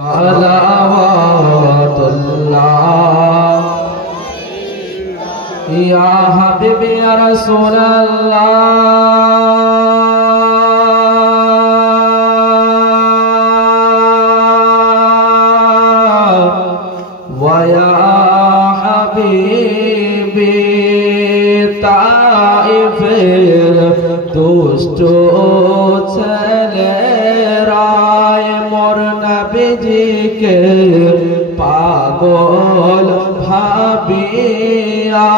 सलावतुल्लाह या हबीबी या रसूलल्लाह व या हबीबी ताइफेर दुष्ट के पागल भाबिया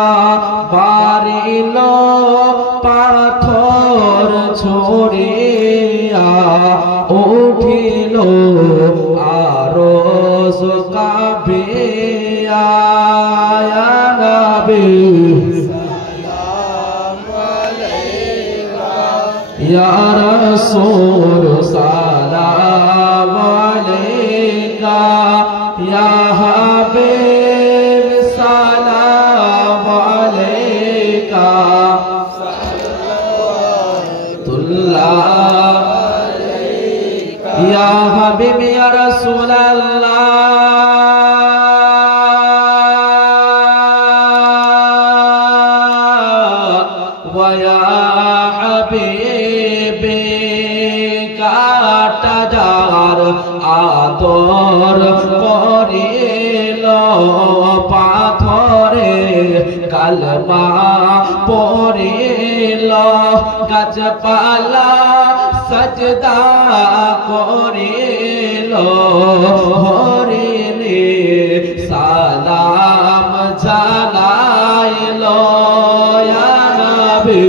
बारिलो पाथर छोड़िया उठिलो आरोस काबिया या नबी सलाम अलैका या रसूल सलाम अलैका या हबीब सलाम अलैका सल्लल्लाहु अलैका या हबीब या रसूलल्लाह व या हबीब काटा जार आदर करिल पाथरे कालमा पड़िल गाछपाला सजदा करिल हरिणी सालाम जानाइल या नबी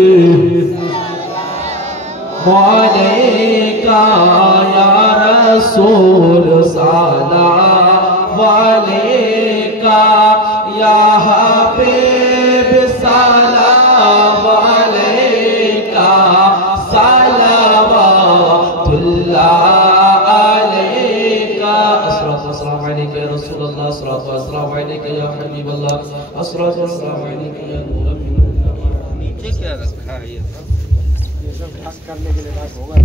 अलैका या रसूल सलाम अलैका या हबीब सलाम अलैका सलावतुल्लाह अलैका अस्सलातु वस्सलामु अलैका या रसूलल्लाह अस्सलातु वस्सलामु अलैका या हबीबल्लाह अस्सलातु वस्सलामु अलैका या नूर नीचे क्या रखा है ये सब भाग करने के लिए बात होगा।